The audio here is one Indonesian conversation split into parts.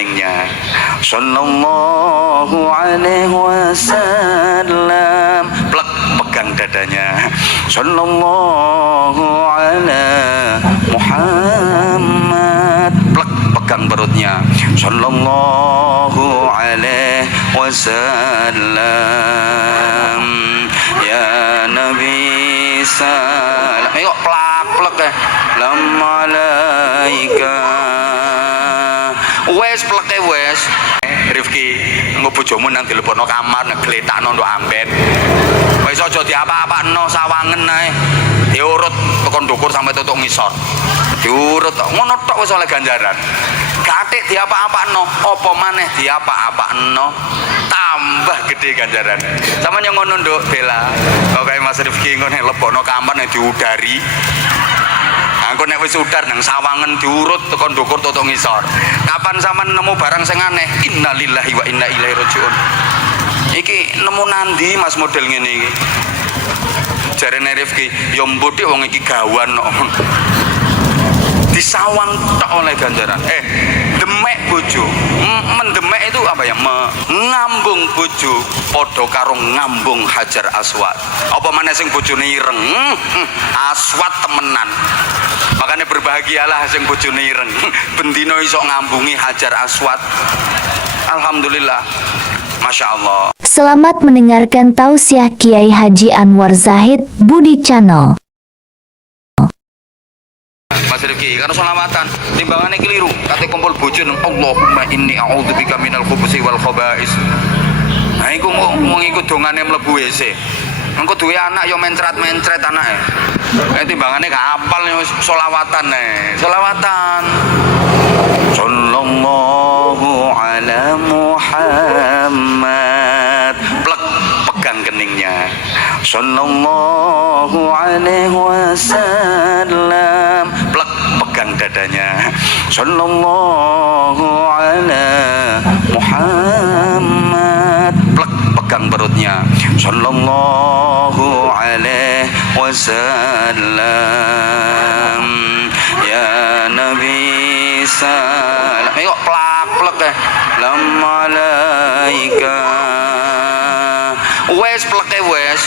keningnya. Sallallahu alaihi wasallam. Plek, pegang dadanya. Sallallahu ala Muhammad. Plek, pegang perutnya. Sallallahu alaihi wasallam. Ya Nabi salam. Ayo plak plek ya. Lam alaika. Wes pleke wes. Rifki, engko bojomu nang dilepono kamar nang gletakno nduk amben. Wis aja diapa-apakno sawangen ae. Diurut tekan ndukur sampai tutuk ngisor. Diurut ngono tok wis oleh ganjaran. Gatik diapa-apakno, apa maneh diapa-apakno tambah gede ganjaran. Sampeyan yang ngono nduk Bella. Kok kaya Mas Rifki ngono lebono kamar nek diudari. Angko nek wis udar nang sawangen diurut tekan ndukur tutuk ngisor. Kapan sampean nemu barang sing aneh? Innalillahi wa inna ilaihi rajiun. Iki nemu nandi Mas model ngene iki. Jarene Rifki, ya mbodhek wong iki gawan kok. Disawang tok oleh ganjaran. Demek bojo. Mendemek itu apa ya? Ngambung bojo padha karo ngambung Hajar Aswad. Apa maneh sing bojone ireng? Aswad temenan. Makanya berbahagialah sing bojone ireng. Bendino iso ngambungi Hajar Aswad. Alhamdulillah. Masya Allah. Selamat mendengarkan tausiah Kiai Haji Anwar Zahid Budi Channel. Mas Rifki, karena selawatan timbangannya keliru. Kata kumpul bojo Allahumma inni a'udzubika minal khubuthi wal khaba'is. Nah iku mau ngikut dongane mlebu WC. Engko duwe anak yo mencret-mencret anake. Timbangane gak apal yo selawatan selawatan. Sallallahu ala Muhammad. Plek, pegang keningnya. Sallallahu alaihi wasallam. Plek, pegang dadanya. Sallallahu ala Muhammad. Plek, pegang perutnya. Sallallahu alaihi wasallam. Ya Nabi salam. Ayo plak plek ya. Lam alaika. Wes pleke wes.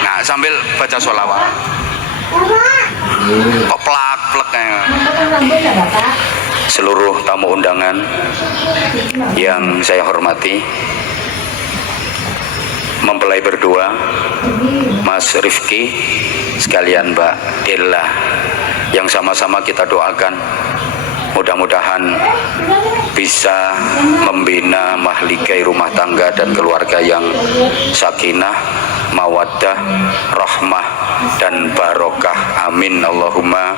Nah sambil baca sholawat. Kok plak pleknya. Seluruh tamu undangan yang saya hormati, mempelai berdua, Mas Rifki, sekalian Mbak Della, yang sama-sama kita doakan mudah-mudahan bisa membina mahligai rumah tangga dan keluarga yang sakinah, mawaddah, rahmah, dan barokah. Amin Allahumma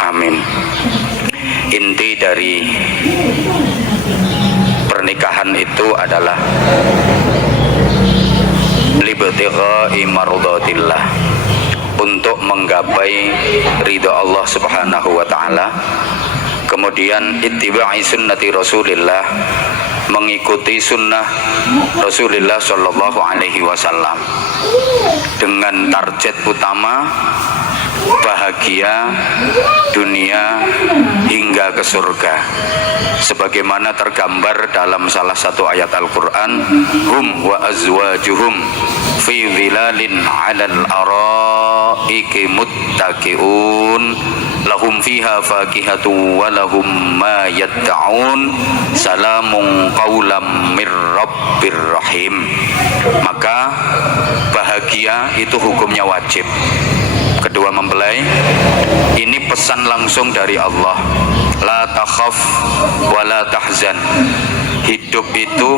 amin. Inti dari pernikahan itu adalah libtigha'i mardatillah, untuk menggapai ridha Allah Subhanahu wa taala. Kemudian ittiba'i sunnati Rasulillah, mengikuti sunnah Rasulullah Shallallahu Alaihi Wasallam, dengan target utama bahagia dunia hingga ke surga, sebagaimana tergambar dalam salah satu ayat Al-Quran, hum wa azwajuhum fi dhilalin 'alal araiki muttaqiun lahum fiha fakihatu wa lahum ma yad'un salamun qaulam mir rabbir rahim. Maka bahagia itu hukumnya wajib. Kedua mempelai, ini pesan langsung dari Allah, la takhaf wa la tahzan. Hidup itu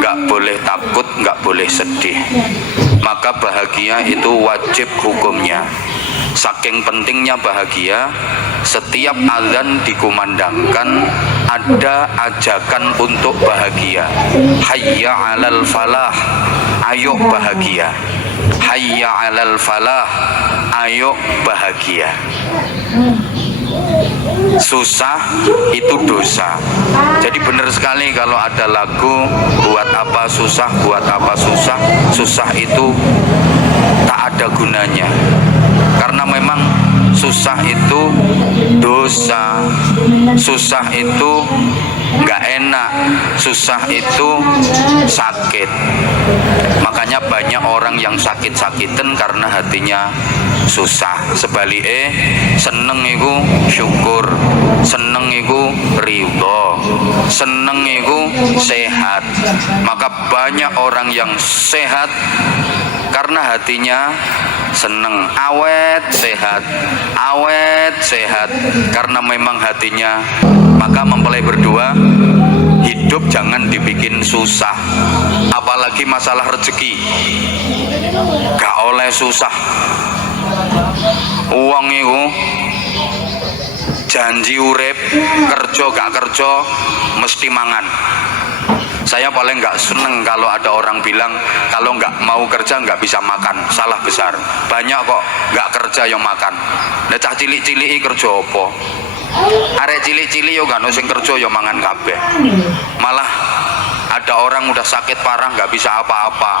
nggak boleh takut, nggak boleh sedih. Maka bahagia itu wajib hukumnya. Saking pentingnya bahagia, setiap azan dikumandangkan ada ajakan untuk bahagia. Hayya 'alal falah, ayo bahagia. Hayya 'alal falah, ayo bahagia. Susah itu dosa. Jadi benar sekali kalau ada lagu buat apa susah, buat apa susah. Susah itu tak ada gunanya, karena memang susah itu dosa. Susah itu nggak enak. Susah itu sakit. Makanya banyak orang yang sakit-sakitan karena hatinya susah. Sebaliknya seneng iku syukur, seneng iku ridho, seneng iku sehat. Maka banyak orang yang sehat karena hatinya seneng, awet sehat karena memang hatinya. Maka mempelai berdua, hidup jangan dibikin susah, apalagi masalah rezeki. Gak oleh susah. Uang itu janji urip, kerja gak kerja mesti mangan. Saya paling nggak seneng kalau ada orang bilang kalau nggak mau kerja nggak bisa makan. Salah besar. Banyak kok nggak kerja yang makan. Nah cah cilik-cilik kerja apa? Arek cilik-cilik yo gak ono sing kerja yo mangan kabeh. Malah ada orang udah sakit parah nggak bisa apa-apa,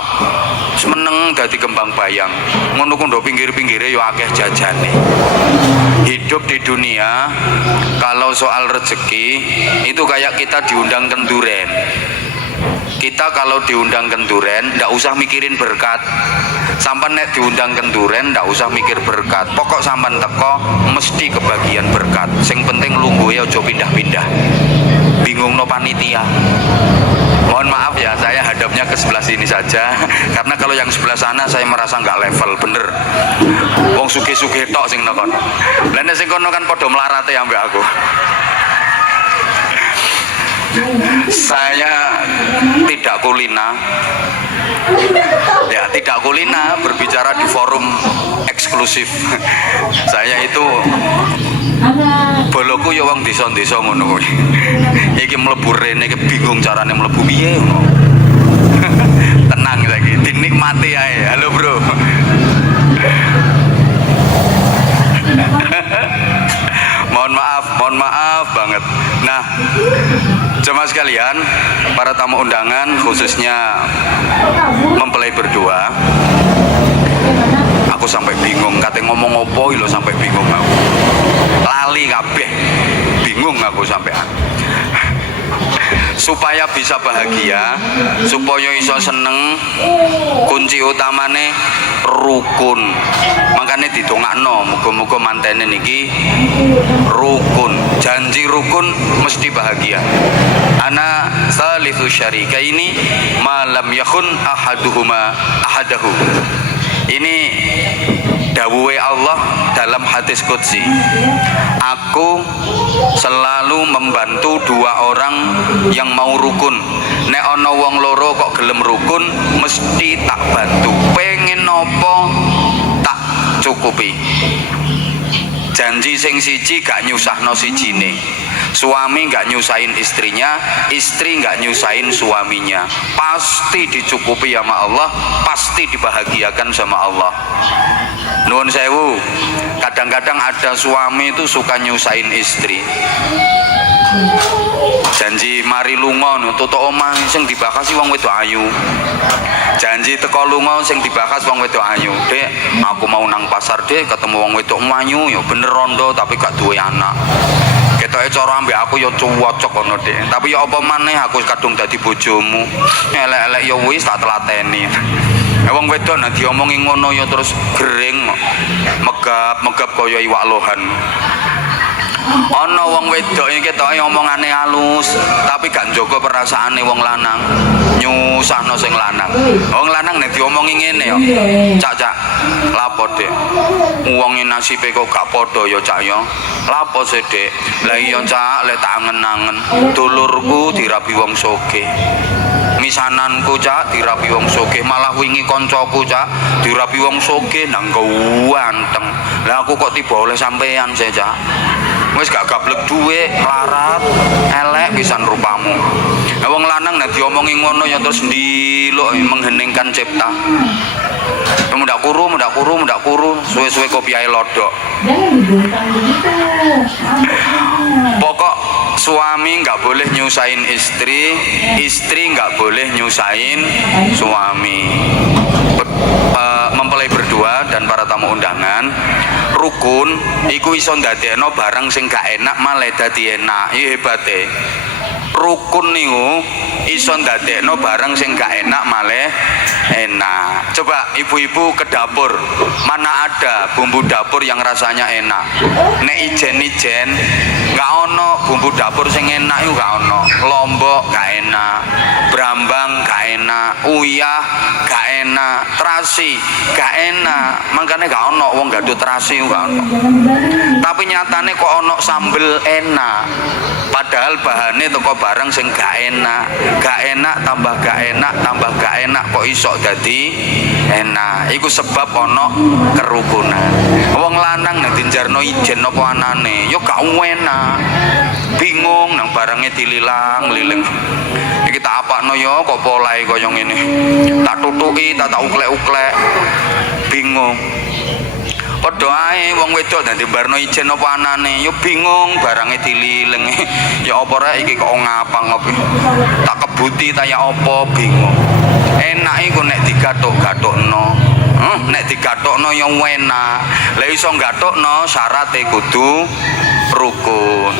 seneng dadi kembang bayang. Ngono ku ndok pinggir-pinggire yo akeh jajane. Hidup di dunia kalau soal rezeki itu kayak kita diundang kenduren. Kita kalau diundang kenduren ndak usah mikirin berkat. Sampan nek diundang kenduren ndak usah mikir berkat. Pokok sampan teko mesti kebagian berkat. Sing penting lungguhe aja pindah-pindah. Bingung no panitia. Mohon maaf ya, saya hadapnya ke sebelah sini saja karena kalau yang sebelah sana saya merasa nggak level bener. Wong sugih-sugih tok sing nang. Lah nek sing kono kan padha melarate ambek aku. Saya tidak kulina, ya tidak kulina berbicara di forum eksklusif. Saya itu boloku ya wong desa-desa ngono kuwi. Iki mlebu rene iki bingung carane mlebu piye ngono. Tenang lagi, dinikmati ae. Halo bro. Mohon maaf banget. Nah, jemaah sekalian, para tamu undangan khususnya mempelai berdua, aku sampai bingung kate ngomong opo lho, sampai bingung aku. Lali kabeh. Bingung aku sampean. Supaya bisa bahagia, supaya iso seneng, kunci utamane rukun. Makanya didongakno, muga-muga mantene niki rukun. Janji rukun mesti bahagia. Ana salisu syarika ini malam yakun ahaduhuma ahadahu. Ini dawuhe Allah dalam hadis qudsi. Aku selalu membantu dua orang yang mau rukun. Nek ana wong loro kok gelem rukun, mesti tak bantu. Pengen nopo tak cukupi. Janji sing siji gak nyusahno sijine. Suami gak nyusahin istrinya, istri gak nyusahin suaminya. Pasti dicukupi sama Allah, pasti dibahagiakan sama Allah. Nuwun sewu, kadang-kadang ada suami itu suka nyusahin istri. Janji mari lunga tutuk omah sing dibakasi wong wedok ayu. Janji teko lunga sing dibakasi wong wedok ayu. Dek, aku mau nang pasar dek ketemu wong wedok ayu ya bener rondo tapi gak duwe anak. Ketoke cara ambek aku ya cocok ngono dek. Tapi ya apa maneh aku kadung dadi bojomu. Elek-elek ya wis tak telateni. Wong wedok nek diomongi ngono ya terus gering megap kaya iwak lohan. Ana wong wedok iki ketoke omongane halus, tapi gak njaga perasaane wong lanang. Nyusahno sing lanang. Wong lanang nek diomongi ngene ya. Cak, lapo Dek? Wonge nasibe kok gak padha ya Cak ya. Lapo sih Dek? Lah iya Cak, lek tak angen-angen dulurku dirabi wong sugih. Misananku Cak dirabi wong sugih, malah wingi koncoku Cak dirabi wong sugih nang ganteng. Lah aku kok tiba oleh sampean sih Cak. Wis gak gablek duwe, larat, elek pisan rupamu. Lah wong lanang nek diomongi ngono ya terus ndiluk mengheningkan cipta. Mudak kuru, suwe-suwe kopi ae lodok. Pokok suami nggak boleh nyusahin istri, istri nggak boleh nyusahin suami. Mempelai berdua dan para tamu undangan, rukun iku iso ndadekno barang sing gak enak malah dadi enak. Iki hebate. rukun niku iso ndadekno barang sing gak enak malah enak. Coba ibu-ibu ke dapur, mana ada bumbu dapur yang rasanya enak? Nek ijen-ijen gak ono bumbu dapur sing enak iku gak ono. Lombok gak enak, brambang gak enak, uyah gak enak, terasi gak enak. Makanya gak ono wong gaduh terasi gak ono. Tapi nyatane kok ono sambel enak. Padahal bahannya toko barang sing gak enak, tambah gak enak, tambah gak enak kok iso dadi enak. Iku sebab ono kerukunan. Wong lanang nang dinjarno ijen apa anane, yo gak enak. Bingung nang barangnya dililang-liling. Iki tak apakno yo kok polahe kaya ngene. Tak tutuki, tak uklek-uklek. Bingung. Padha ae wong wedok dadi barno ijen apa anane, yo bingung barangnya dililing. Ya apa rek iki kok ngapang ngopi. Tak kebuti ta ya apa bingung. Enak iku nek digathuk-gathukno. Nek digathukno yo enak. Lah iso gathukno syarate kudu rukun.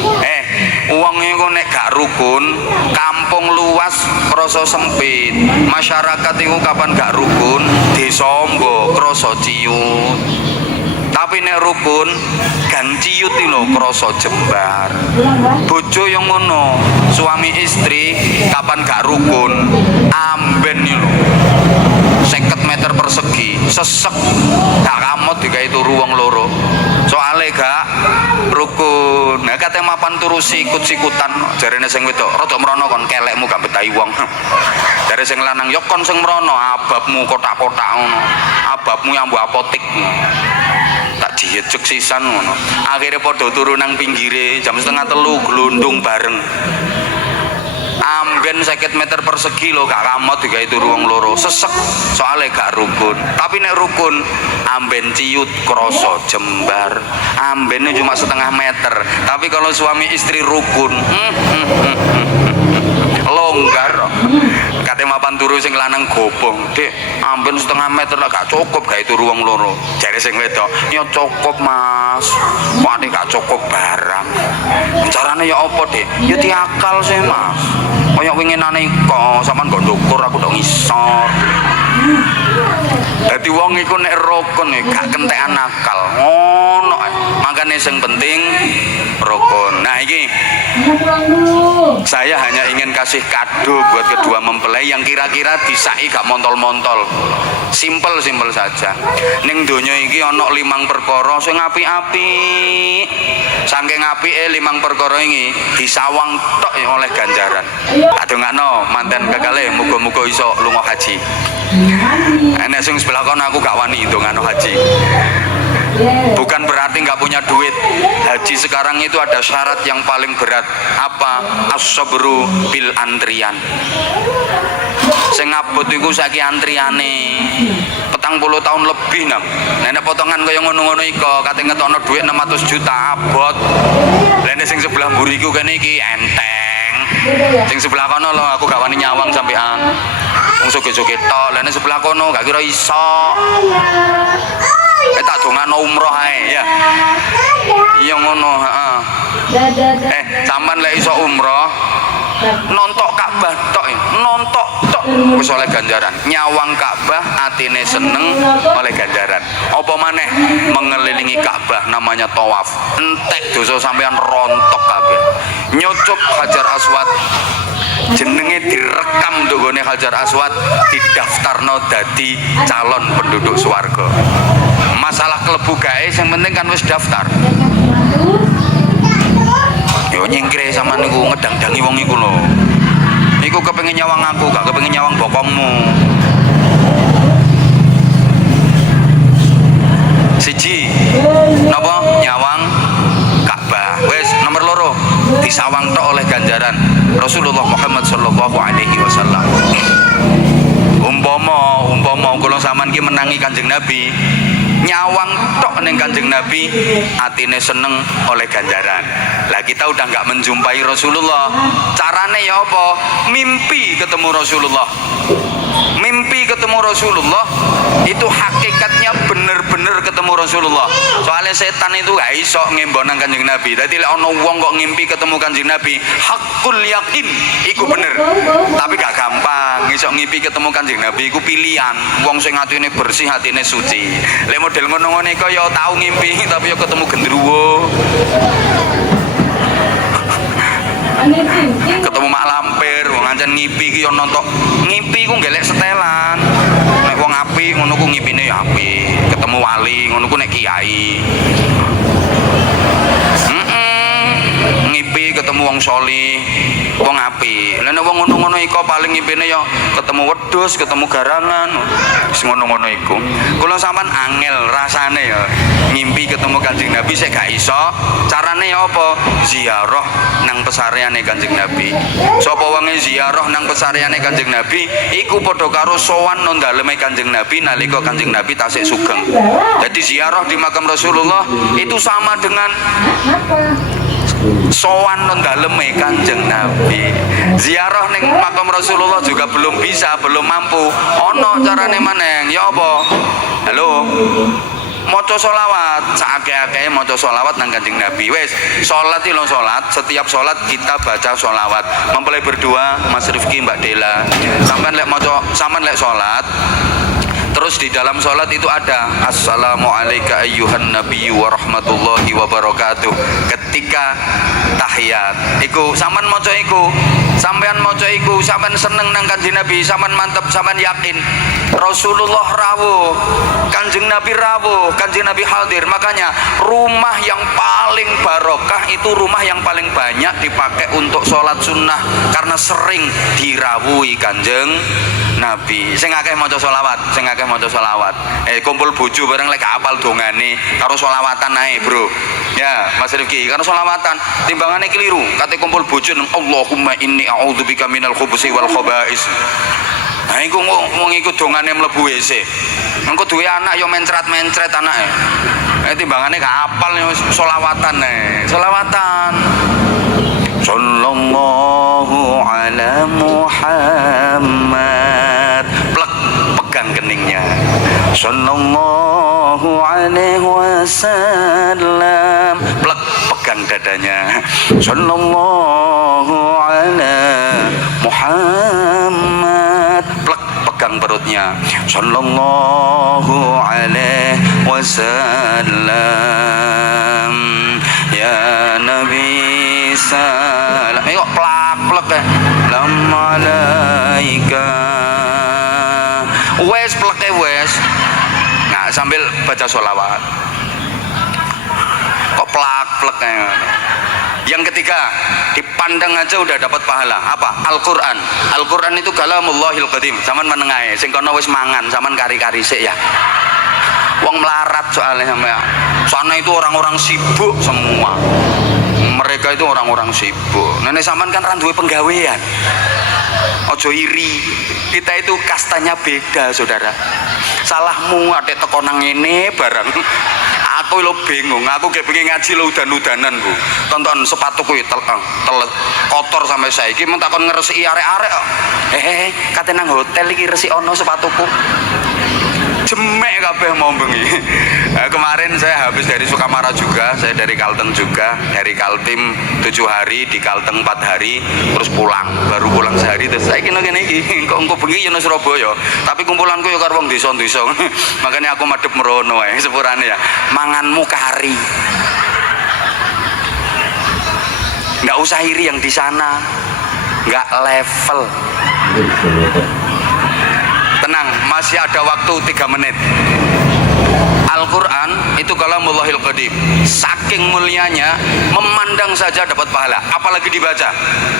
Wong iku nek gak rukun, kampung luas krasa sempit. Masyarakat iku kapan gak rukun, desa amba krasa ciut. Tapi nek rukun gan ciut iki lho krasa jembar. Bojo yang ngono, suami istri kapan gak rukun, amben iki lho. 50 meter persegi, sesek gak kamot digawe turu wong loro. Soale gak rukun. Nah kate mapan turu sikut-sikutan jarene sing wedok, rada mrono kon kelekmu gak betahi wong. Jare sing lanang yo kon sing mrono, ababmu kotak-kotak ngono. Ababmu yang mbok apotik. Tak diejek sisan ngono. Akhire padha turu nang pinggire jam 2:30 glundung bareng. Amben 50 meter persegi lho gak kamot digawe turu wong loro. Sesek soalnya gak rukun. Tapi nek rukun amben ciut krasa jembar. Ambennya cuma setengah meter. Tapi kalau suami istri rukun longgar. Kate mapan turu sing lanang gobong, Dik, amben setengah meter lah gak cukup gawe turu wong loro. Jare sing wedok, ya cukup Mas. Wani gak cukup barang. Carane ya apa, Dik? Ya diakal sih, Mas. Kaya winginane kok sampean nggo ndukur aku ndok ngisor. Dadi wong iku nek rukun gak kentekan akal. Ngono ae. Makane sing penting rukun. Nah, iki saya hanya ingin kasih kado buat kedua mempelai yang kira-kira disai gak montol-montol. Simple saja. Ning donya iki ana 5 perkara sing apik-apik. Saking apike 5 perkara iki disawang tok oleh ganjaran. Adongakno manten kekalih muga-muga iso lunga haji. Nek sing sebelah kono aku gak wani ndongano haji. Bukan berarti nggak punya duit. Haji sekarang itu ada syarat yang paling berat. Apa? As-sabru bil antrian. Sing ngabot iku saiki antriane 40 tahun lebih nang. Nenek potongan kaya ngono-ngono iko kate ngetokno duit 600 juta abot. Lah sing sebelah mburiku kene iki enteng. Sing sebelah kono lho aku gak wani nyawang sampean. Wong soge-soge tok. Lah sebelah kono gak kira iso. Tak dongano umroh ae ya. Iya ngono, heeh. Sampean lek iso umroh nontok Ka'bah tok, nontok tok wis oleh ganjaran. Nyawang Ka'bah atine seneng oleh ganjaran. Apa maneh mengelilingi Ka'bah namanya tawaf. Entek dosa sampean rontok kabeh. Nyucup Hajar Aswad jenenge direkam ndogone Hajar Aswad didaftarno dadi calon penduduk swarga. Masalah klebu gae sing penting kan wis daftar. Yo nyingkre sama niku ngedang-dangi wong iku lho. Iku kepengin nyawang aku, gak kepengin nyawang bokongmu. Siji, napa? Nyawang Ka'bah. Wis nomor loro, disawang tok oleh ganjaran Rasulullah Muhammad sallallahu alaihi wasallam. Umpama kula sampean ki menangi Kanjeng Nabi, nyawang tok ning Kanjeng Nabi, atine seneng oleh ganjaran. Lah kita udah nggak menjumpai Rasulullah, carane ya apa? Mimpi ketemu Rasulullah. Mimpi ketemu Rasulullah itu hakikatnya bener-bener ketemu Rasulullah. Soalnya setan itu gak iso ngembon nang Kanjeng Nabi. Dadi lek ana wong kok ngimpi ketemu Kanjeng Nabi, hakul yakin iku bener. Tapi gak gampang iso ngimpi ketemu Kanjeng Nabi iku pilihan. Wong sing atine bersih, hatine suci. Lek model ngono-ngono iku ya tau ngimpi tapi ya ketemu gendruwo. Ketemu mak lampir, wong ancen ngipi ki yo nonton. Ngipi ku ngelek setelan. Nek wong apik ngono ku ngipine ya apik. Ketemu wali ngono ku nek kiai. Ngipi ketemu wong sholih, wong apik. Lah nek wong ngono-ngono iku paling ngipine ya ketemu wedhus, ketemu garangan. Wis ngono-ngono iku. Kula sampean angel rasane ya ngimpi ketemu Kanjeng Nabi sik gak iso. Carane ya apa? Ziarah nang pesareane Kanjeng Nabi. Sapa wonge ziarah nang pesareane Kanjeng Nabi iku padha karo sowan nang daleme Kanjeng Nabi nalika Kanjeng Nabi tasik sugeng. Jadi ziarah di makam Rasulullah itu sama dengan sowan nang daleme Kanjeng Nabi. Ziarah ning makam Rasulullah juga belum bisa, belum mampu. Ono carane maneng, ya apa? Halo. Maca sholawat, sakake-akeh maca sholawat nang Kanjeng Nabi. Wis, salat iki lho salat, setiap salat kita baca sholawat. Mempelai berdua, Mas Rifki, Mbak Dela. Sampeyan lek salat, terus di dalam sholat itu ada Assalamualaikum ayyuhan nabiyyu wa rahmatullahi wa barakatuh. Ketika tahiyat iku sampean maca iku, sampean maca iku, sampean seneng nang Kanjeng Nabi, sampean mantep, sampean yakin Rasulullah rawuh, Kanjeng Nabi rawuh, Kanjeng Nabi hadir. Makanya rumah yang paling barokah itu rumah yang paling banyak dipakai untuk sholat sunnah karena sering dirawuhi Kanjeng Nabi. Sing akeh maca sholawat, sing akeh maca sholawat. Kumpul bojo bareng lek apal dongane karo sholawatan ae, Bro. Ya, Mas Rifki, karo sholawatan timbangane keliru. Kate kumpul bojo Allahumma inni a'udzubika minal khubusi wal khaba'is. Nah, iku wong iku dongane mlebu WC. Engko duwe anak yo mencret-mencret anake. Timbangane gak apal yo sholawatan ae. Sholawatan. Sallallahu ala Muhammad. Plek pegang keningnya. Sallallahu alaihi wasallam. Plek pegang dadanya. Sallallahu ala Muhammad. Plek pegang perutnya. Sallallahu alaihi wasallam. Ya Nabi salam. Kok plak-plek ya. Lamalaika. Wes pleke wes. Nah, sambil baca sholawat. Kok plak-plek ya. Yang ketiga, dipandang aja udah dapat pahala. Apa? Al-Qur'an. Al-Qur'an itu kalamullahil qadim. Saman menengae, sing kono wis mangan, saman kari-kari sik ya. Wong melarat soalnya sama. Sana itu orang-orang sibuk semua. Mereka itu orang-orang sibuk. Nenek saman kan randuwe penggawean. Ojo iri. Kita itu kastanya beda, saudara. Salahmu ada teko nang ngene bareng. Aku lo bingung, aku kayak pengen ngaji lo udan-udanan bu. Tonton sepatuku itu kotor sampai saiki mentakon ngeresiki arek-arek. Kate nang hotel iki resik ono sepatuku. Jemek kabeh mau bengi. Kemarin saya habis dari Sukamara juga, saya dari Kalteng juga, dari Kaltim 7 hari, di Kalteng 4 hari, terus pulang, baru pulang sehari. Terus saya kira gini, kok engko bengi ya nang Surabaya, tapi kumpulanku ya karo wong desa-desa. Makanya aku madhep merono ae sepurane ya. Manganmu kari. Nggak usah iri yang di sana, nggak level. Tenang, masih ada waktu 3 menit. Al-Quran itu kalamullahil qadim. Saking mulianya, memandang saja dapat pahala, apalagi dibaca.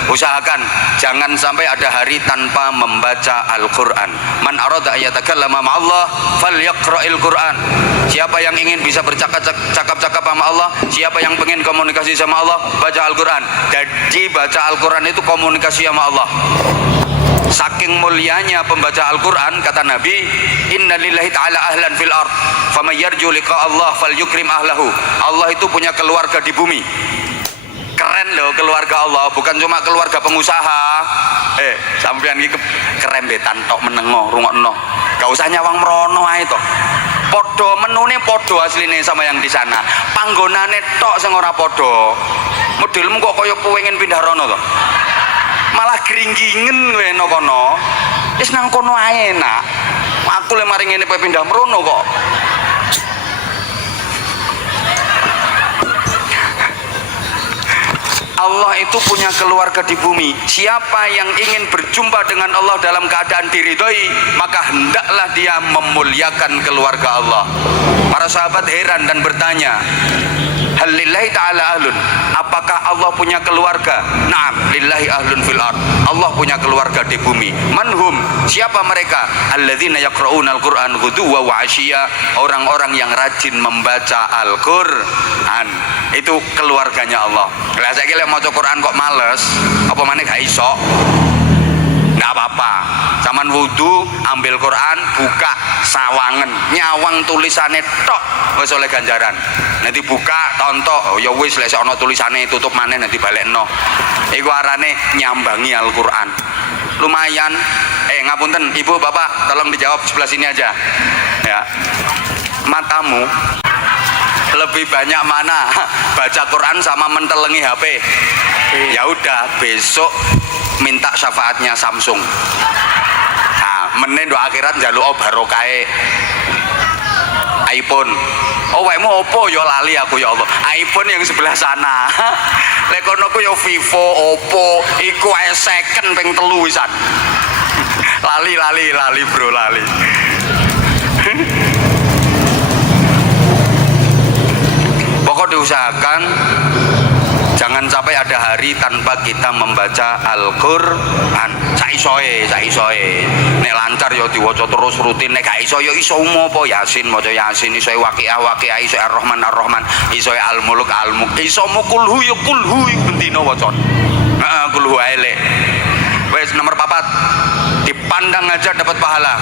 Usahakan jangan sampai ada hari tanpa membaca Al-Quran. Man arada ayatakallama ma'allah falyaqra'il Quran. Siapa yang ingin bisa bercakap-cakap sama Allah, siapa yang pengen komunikasi sama Allah, baca Al-Quran. Jadi baca Al-Quran itu komunikasi sama Allah. Saking mulianya pembaca Al-Quran, kata Nabi, inna lillahi ta'ala ahlan fil ard faman yarju liqa Allah fal yukrim ahlahu. Allah itu punya keluarga di bumi. Keren loh keluarga Allah, bukan cuma keluarga pengusaha. Sampean iki kerembetan tok menengo rungokno. Gak usah nyawang merono ae to. Podo menune podo asline sama yang di sana. Panggonane tok sing ora podo. Modelmu kok kaya pengen pindah rono to. Malah gringgingen kowe nang kono. Wis nang kono ae enak. Aku le mari ngene pindah merono kok. Allah itu punya keluarga di bumi. Siapa yang ingin berjumpa dengan Allah dalam keadaan diridhoi, maka hendaklah dia memuliakan keluarga Allah. Para sahabat heran dan bertanya, hal lillahi ta'ala ahlun, apakah Allah punya keluarga? Naam, lillahi ahlun fil ard. Allah punya keluarga di bumi. Manhum, siapa mereka? Alladzina yaqra'una al-Qur'an ghuduwa wa 'ashiyya, orang-orang yang rajin membaca Al-Qur'an. Itu keluarganya Allah. Lah saiki lek maca Quran kok males, apa maneh gak iso? Nggak apa-apa. Zaman wudu, ambil Quran, buka sawangen, nyawang tulisane tok wis oleh ganjaran. Nanti buka tontok, oh ya wis lek ana tulisane tutup maneh nanti balekno. Iku arane nyambangi Al-Qur'an. Lumayan. Ngapunten Ibu, Bapak, tolong dijawab sebelah sini aja. Ya. Matamu lebih banyak mana baca Quran sama mentelengi HP? Ya udah, besok minta syafaatnya Samsung. Nah, menen do akhirat njaluk barokahe iPhone. Oh, wekmu opo ya lali aku ya Allah. iPhone yang sebelah sana. Lek kono ku ya Vivo, Oppo, iku ae second ping 3 wisan. Lali bro, lali. Pokok diusahakan jangan sampai ada hari tanpa kita membaca Al-Qur'an. Saisoe. Nek lancar ya diwaca terus rutin, nek gak iso ya iso apa Yasin, maca Yasin, iso Waqiah, iso Ar-Rahman, iso Al-Mulk, iso kulhu ya kulhu bendina wacan. Heeh, kulhu ae lek. Wes nomor 4. Dipandang aja dapat pahala.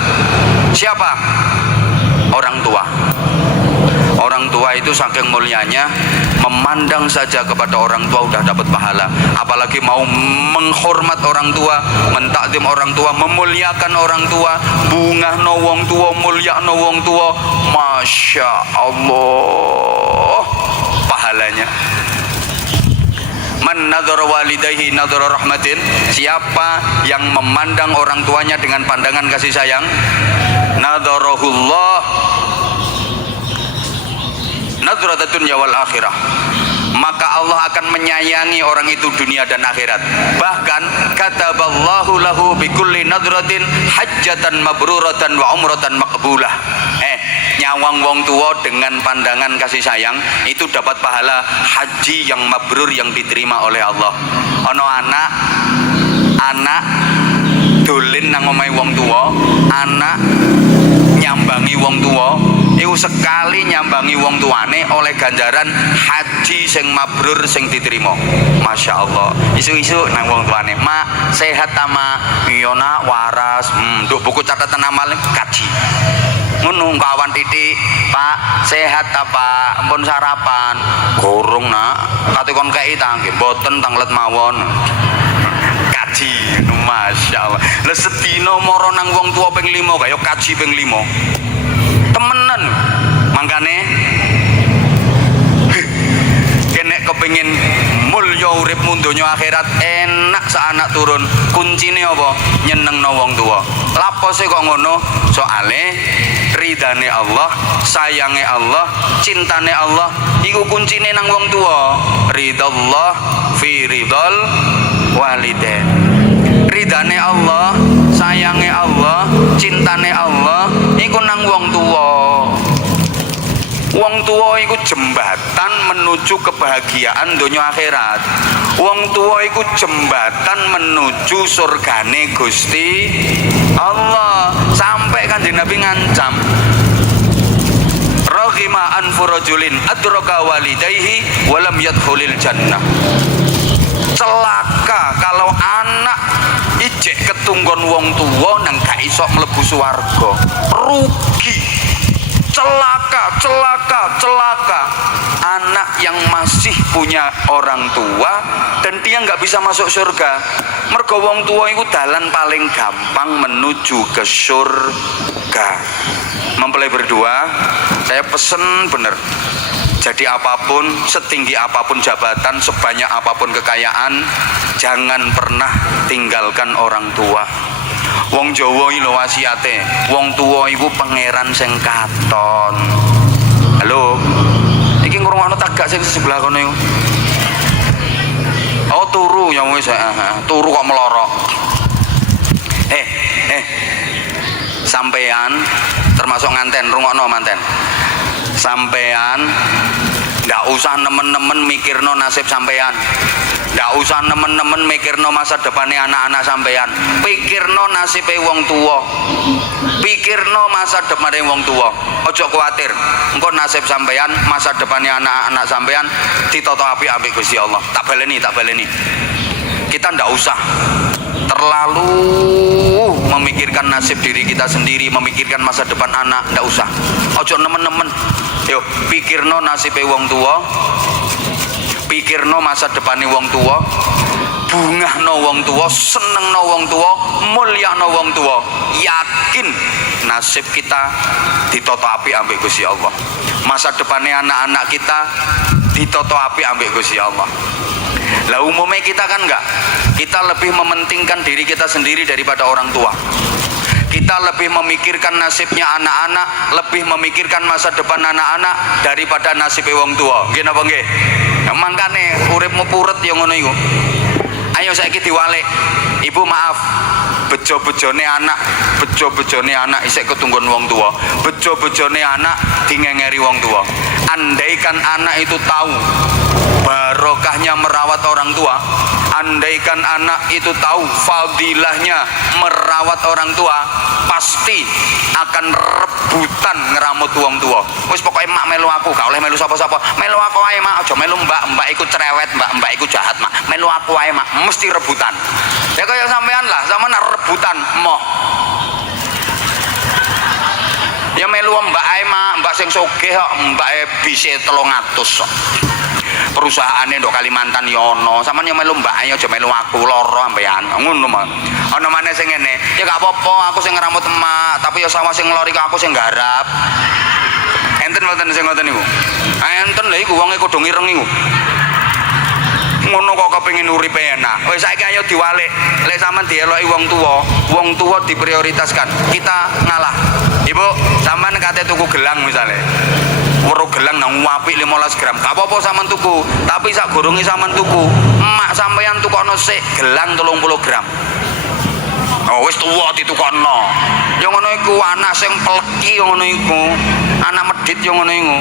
Siapa? Orang tua. Orang tua itu saking mulianya, memandang saja kepada orang tua udah dapat pahala. Apalagi mau menghormat orang tua, mentakdim orang tua, memuliakan orang tua, bungah no wong tua, mulia no wong tua. Masya Allah pahalanya. Man nadhara walidayhi nadhara rahmatin, siapa yang memandang orang tuanya dengan pandangan kasih sayang, nadharahullah nadratat dunya wal akhirah, maka Allah akan menyayangi orang itu dunia dan akhirat. Bahkan kataballahu lahu bikulli nadratin hajjatan mabruratan wa umratan maqbulah. Nyawang wong tua dengan pandangan kasih sayang itu dapat pahala haji yang mabrur yang diterima oleh Allah. Ono anak dolen nang omahe wong tua, anak nyambangi wong tua, iku sekali nyambangi wong tuane oleh ganjaran haji sing mabrur sing diterima. Masya Allah. Isu-isu nang wong tuane, mak sehat ta mak? Iya nak, waras. Nduk buku catatan amal kaji. Ngono kawan titik, Pak sehat ta Pak? Ampun sarapan. Gorong nak. Kate kon kei ta nggih mboten tanglet mawon. Kaji. Masya Allah. Lah sedina mara nang wong tua ping 5 kaya kaji ping 5. Temenan. Mangkane nek kepengin mulya uripmu donya akhirat enak saanak turun, kuncine apa? Nyenengno wong tua. Lapose kok ngono? Soale ridane Allah, sayange Allah, cintane Allah iku kuncine nang wong tua. Ridallah fi ridal walidain. Ridane Allah, sayange Allah, cintane Allah iku nang wong tua. Wong tua iku jembatan menuju kebahagiaan dunia akhirat. Wong tua iku jembatan menuju surgane Gusti Allah. Sampai Kanjeng Nabi ngancam, raghima anfu rajulin adraka walidayhi walam yadkhulil jannah. Celaka kalau anak ijek ketunggon wong tua nang gak iso mlebu swarga. Rugi. Celaka anak yang masih punya orang tua dan dia nggak bisa masuk surga. Mergo wong tua itu dalan paling gampang menuju ke surga. surga. Mempelai berdua, saya pesen bener, jadi apapun, setinggi apapun jabatan, sebanyak apapun kekayaan, jangan pernah tinggalkan orang tua. Wong Jawa iki lho wasiate, wong tuwa iku pangeran sing katon. Halo, iki ngrungokno tagak sing sebelah kono iku. Oh turu ya wis, turu kok melorok. Sampean termasuk nganten, rungokno manten. Sampean ndak usah nemen-nemen mikirno nasib sampean. Ndak usah nemen-nemen mikirno masa depannya anak-anak sampean. Pikirno nasibe wong tua. Pikirno masa depannya wong tua. Ojo kuatir. Engko nasib sampean, masa depannya anak-anak sampean ditata apik ambek Gusti Allah. Tak baleni. Kita ndak usah terlalu memikirkan nasib diri kita sendiri, memikirkan masa depan anak, ndak usah. Ojo nemen-nemen. Yo, pikirno nasibe wong tua, pikirno masa depannya wong tua, bungahno wong tua, senengno wong tua, mulyakno wong tua. Yakin nasib kita ditata apik ambek Gusti Allah. Masa depannya anak-anak kita ditata apik ambek Gusti Allah. Lah umumnya kita kan enggak, kita lebih mementingkan diri kita sendiri daripada orang tua. Kita lebih memikirkan nasibnya anak-anak, lebih memikirkan masa depan anak-anak daripada nasib wong tua. Nggih napa nggih? Mangkane uripmu purut ya ngono iku. Ayo saiki diwalik. Ibu maaf, bejo-bejone anak isih ketunggon wong tua. Bejo-bejone anak dingengeri wong tua. Andaikan anak itu tahu barokahnya merawat orang tua, andaikan anak itu tahu fadilahnya merawat orang tua, pasti akan rebutan ngeramut wong tua. Wis pokoke mak melu aku, gak oleh melu sapa-sapa. Melu aku ae mak, aja melu mbak iku cerewet, mbak iku jahat mak. Melu aku ae mak, mesti rebutan. Ya kaya sampean lah, sampean rebutan moh. Ya melu mbak ae mak, mbak sing sugih kok, mbake bise 300 kok. Perusahaane ndok Kalimantan ya ono, sampean yo melu mbak ayo aja melu aku loro sampean. Ngono mah. Ana maneh sing ngene, ya gak apa-apa aku sing ngramut emak, tapi ya sawah sing ngelori aku sing garap. Enten mboten sing ngoten niku? Enten lha iku wong kudu ireng iku. Ngono kok kepengin urip enak. Wis saiki ayo diwalik. Lek sampean dieloki wong tuwa diprioritaskan. Kita ngalah. Ibu, sampean kate tuku gelang misale. Weruh gelang nang apik 15 gram. Gak apa-apa sampean tuku, tapi sak goronge sampean tuku, emak sampean tukono sik gelang 30 gram. Oh wis tuwa ditukokno. Ya ngono iku anak sing pleki ya ngono iku. Anak medhit ya ngono iku.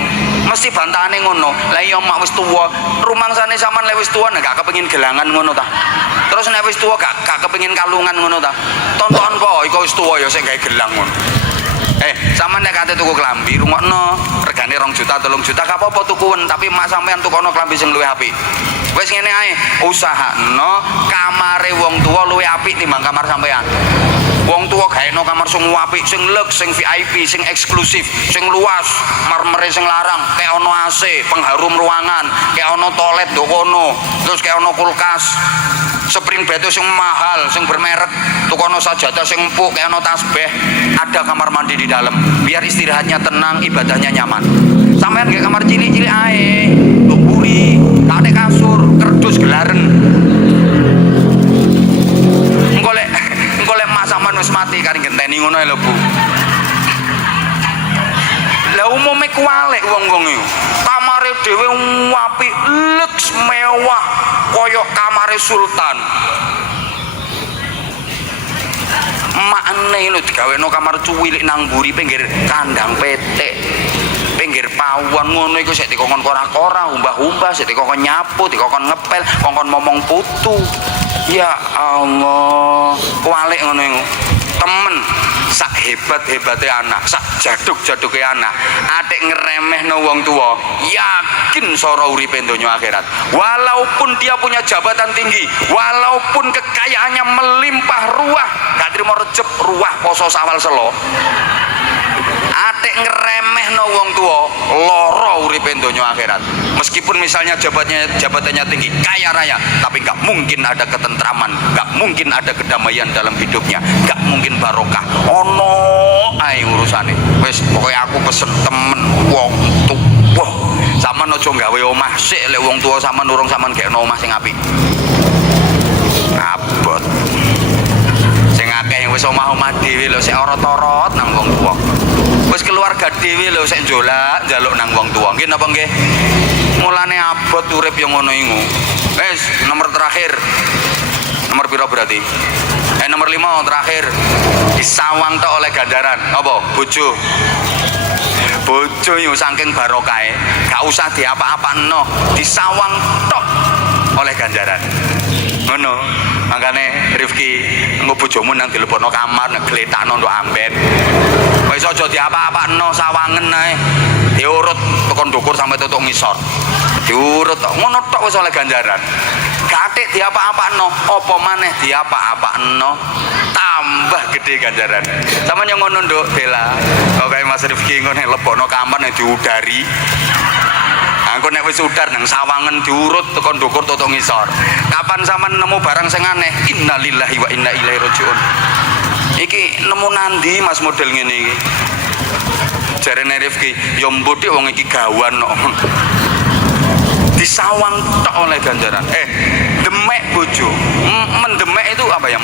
Mesti bantahane ngono. Lah iya mak wis tuwa, rumangsane sampean lek wis tuwa gak kepengin gelangan ngono ta. Terus nek wis tuwa gak kepengin kalungan ngono ta. Tonton kok iku wis tuwa ya sing gawe gelang ngono. Sampean nek kate tuku klambi rungokno, regane 2 juta 3 juta gak apa-apa tukuan, tapi mak sampean tukono klambi sing luwih apik. Wis ngene ae, usahakno kamare wong tuwa luwih apik timbang kamar sampean. Wong tuwa gaeno kamar sing apik, sing lux, sing VIP, sing eksklusif, sing luas, marmere sing larang, kayak ono AC, pengharum ruangan, kayak ono toilet do kono, terus kayak ono kulkas. Spring bed sing mahal, sing bermerek, tukono sajadah sing empuk, kayak ono tasbih, ada kamar mandi di dalam, biar istirahatnya tenang, ibadahnya nyaman. Sampean nggih kamar cilik-cilik ae, mburi, tak ada kasur, kerdus gelaren. Engko lek mak sampean wis mati kari genteni ngono lho Bu. Lah umume kualik wong-wong iku. Kamare dhewe apik, lux, mewah, kaya kamare sultan. Makne lho digaweno kamar cuwilik nang mburi pinggir kandang petik. Pinggir pawon ngono iku sik dikongkon kora-kora, umbah-umbah, sik dikongkon nyapu, dikongkon ngepel, kongkon momong putu. Ya Allah, kualik ngono iku. Temen sak hebat-hebate anak, sak jaduk-jaduke anak, atik ngeremehno wong tua, yakin sora uripe donya akhirat. Walaupun dia punya jabatan tinggi, walaupun kekayaannya melimpah ruah, gak trimo rejep ruah poso sawal selo. Atik ngeremehno wong tua lara uripe donya akhirat. Meskipun misalnya jabatannya tinggi, kaya raya, tapi gak mungkin ada ketentraman, gak mungkin ada kedamaian dalam hidupnya, gak mungkin barokah. Ono ae urusane. Wis pokoke aku pesen temen wong tua. Sampeyan aja gawe omah sik lek wong tua sampean urung sampean gekno omah sing apik. Abot. Sing akeh wis omah-omah dhewe lho sik orot-orot nang wong tua. Wis keluarga dhewe lho sik njaluk nang wong tua. Nggih napa nggih? Mulane abot urip yo ngono iku. Wis nomor terakhir. Nomor piro berarti? Nomor 5 terakhir. Disawang tok oleh ganjaran. Apa? Bojo. Bojo yo saking barokahe, gak usah diapa-apano, disawang tok oleh ganjaran. Ngono. Makane Rifki engko bojomu nang dilepono kamar nek gletakno nduk amben. Wis aja diapa-apano sawangen ae. Diurut tekan ndukur sampai tutuk ngisor. Diurut tok ngono tok wis oleh ganjaran. Gatik diapa-apano, apa maneh diapa-apano, tambah gede ganjaran. Sampeyan yang ngono nduk Bella. Kok kaya Mas Rifki ngene lebono kamar nek diudari. Aku nek wis udar nang sawangen diurut tekan ndukur tutuk ngisor. Kapan sampean nemu barang sing aneh? Innalillahi wa inna ilaihi rajiun. Iki nemu nandi Mas model ngene iki. Jarene Rifki, ya mbodhek wong iki gawan kok. Disawang tok oleh ganjaran. Demek bojo. Mendemek itu apa ya?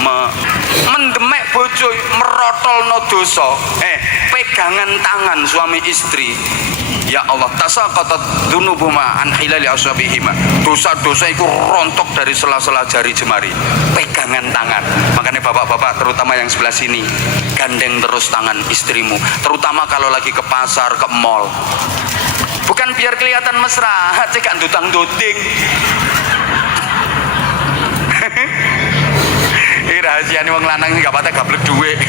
Mendemek bojo merotolno dosa. Pegangan tangan suami istri. Ya Allah, tasaqatat dzunubuhuma an hilali aswabihima. Dosa-dosa itu rontok dari sela-sela jari jemari. Pegangan tangan. Makanya bapak-bapak terutama yang sebelah sini, gandeng terus tangan istrimu, terutama kalau lagi ke pasar, ke mall. Bukan biar kelihatan mesra, cek dutang duting. Ini rahasia nih wong lanang gak patah gablek duit.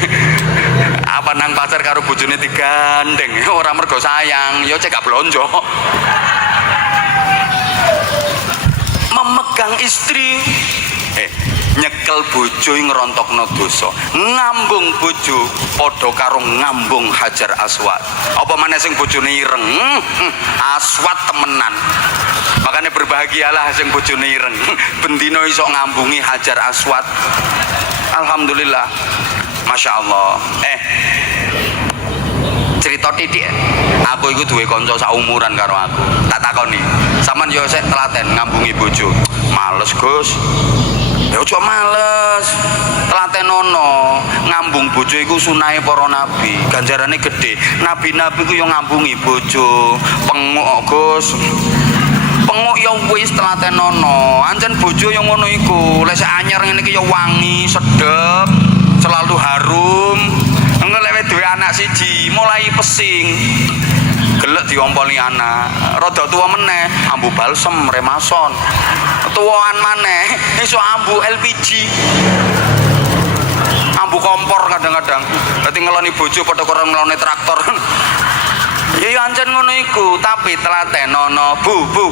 Apa nang pasar karo bojone digandeng, orang mergo sayang, yo cek gak blonjo. Memegang istri, nyekel bojo ngerontokno dosa. Ngambung bojo padha karo ngambung Hajar Aswad. Apa maneh sing bojone ireng? Aswad temenan. Makanya berbahagialah sing bojone ireng. Bendino iso ngambungi Hajar Aswad. Alhamdulillah. Masya Allah. Cerita titik. Aku iku duwe kanca saumuran karo aku. Tak takoni, sampean yo sik telaten ngambungi bojo. Males, Gus. Ya ojo males. Telatenono, ngambung bojo iku sunahe para nabi. Ganjarane gede. Nabi-nabi ku yo ngambungi bojo. Penguk, Gus. Penguk ya wis telatenono. Ancen bojo yo ngono iku. Lek anyar ngene iki yo wangi, sedep, selalu harum. Engko lek duwe anak siji, mulai pesing. Gelek diompoli anak. Rada tuwa meneh, ambu balsem, remason. Tuaan maneh, iso ambu LPG. Ambu kompor kadang-kadang. Dadi ngeloni bojo padha karo ngeloni traktor. Ya ancen ngono iku, tapi telatenono. Bu.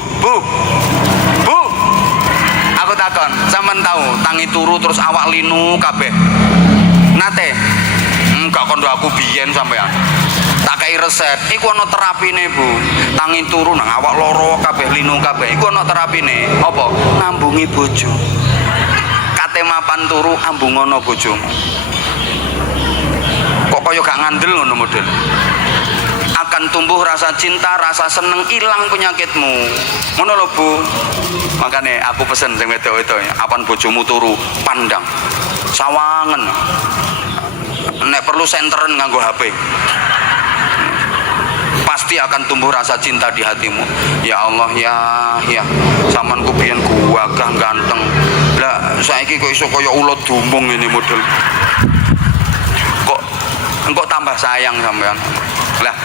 Aku takon, sampean tahu tangi turu terus awak linu kabeh. Nate. Enggak kondo aku biyen sampean. Tak kei resep, iku ana terapine, Bu. Tangi turu nang awak loro kabeh linu kabeh. Iku ana terapine. Apa? Ngambungi bojo. Kate mapan turu ambungono bojomu. Kok kaya gak ngandel ngono model. Akan tumbuh rasa cinta, rasa seneng, ilang penyakitmu. Ngono lho, Bu. Makane aku pesen sing wedok-wedok, apan bojomu turu pandang. Sawangen. Nek perlu senteren nganggo HP. Pasti akan tumbuh rasa cinta di hatimu. Ya Allah, ya samanku biyen gagah ganteng. Lah saiki kok iso kaya ulat dumung ini model. Kok tambah sayang sampean. Lah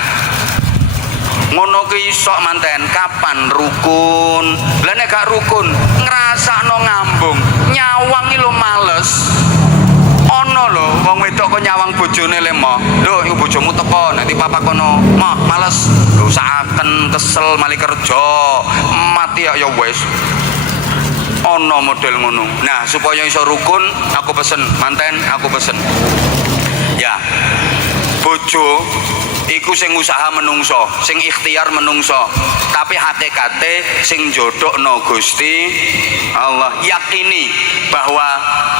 ngono ki iso manten kapan rukun. Lah nek gak rukun ngrasakno ngambung, nyawang iki lho males. Ono lho wong wedok kok nyawang bojone lemo. Lho iku bojomu teko nanti papa kono. Mah males. Lho saken kesel mali kerja. Mati ya wis. Ono model ngono. Nah, supaya iso rukun aku pesen, manten aku pesen. Ya. Bojo iku sing usaha menungso, sing ikhtiar menungso, tapi hakikate sing jodhokno Gusti Allah. Yakini bahwa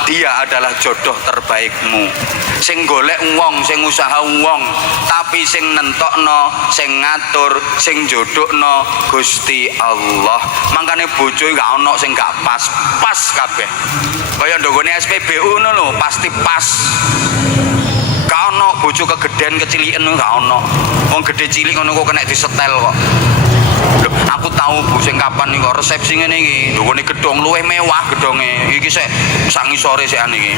dia adalah jodoh terbaikmu. Sing golek wong, sing usaha wong, tapi sing nentokno, sing ngatur, sing jodhokno Gusti Allah. Mangkane bojo gak ono sing gak pas kabeh. Kaya ndogone SPBU ngono lho, pasti pas. Gak ono bojo kegedean keciliken gak ono. Wong gede cilik ngono kok kena disetel kok. Loh, aku tahu Bu sing kapan nih kok resepsi ngene iki. Ndogone gedhong luwih mewah gedhonge. Iki sik sangisore sekan iki.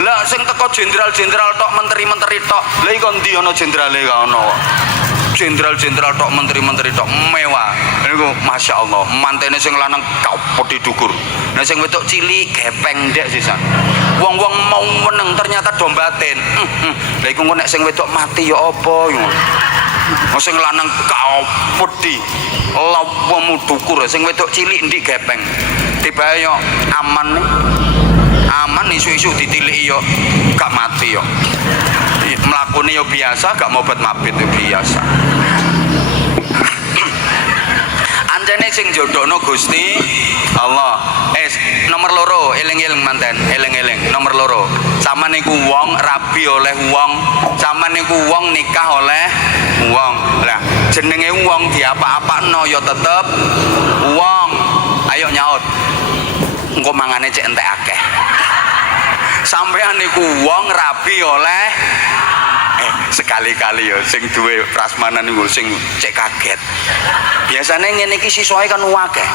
Lah sing teko jenderal-jenderal tok, menteri-menteri tok. Lah iki ndi ana jenderale gak ono kok. Jenderal-jenderal tok, menteri-menteri tok mewah. Niku masyaallah, mantene sing lanang kapot didukur. Nah sing wedok cilik gepeng ndek sisan. Wong-wong mau meneng ternyata dombaten. Lah iku nek sing wedok mati ya apa yo. Sing lanang kapot di lawamu dukur, sing wedok cilik ndik gepeng. Tibae yo aman nih. Aman isu-isu ditiliki yo gak mati yo. Mlakune yo biasa, gak mobat mabit yo biasa. Anjane sing jodohno Gusti Allah. Nomor loro, eling-eling manten, eling-eling. Nomor loro, sampean niku wong rabi oleh wong, sampean niku wong nikah oleh wong. Lah jenenge wong diapa-apakno ya tetep wong. Ayo nyaut. Engko mangane cek entek akeh. Sampean niku wong rabi oleh sekali-kali ya sing duwe prasmanan niku sing cek kaget. Biasane ngene iki sisuke kan akeh.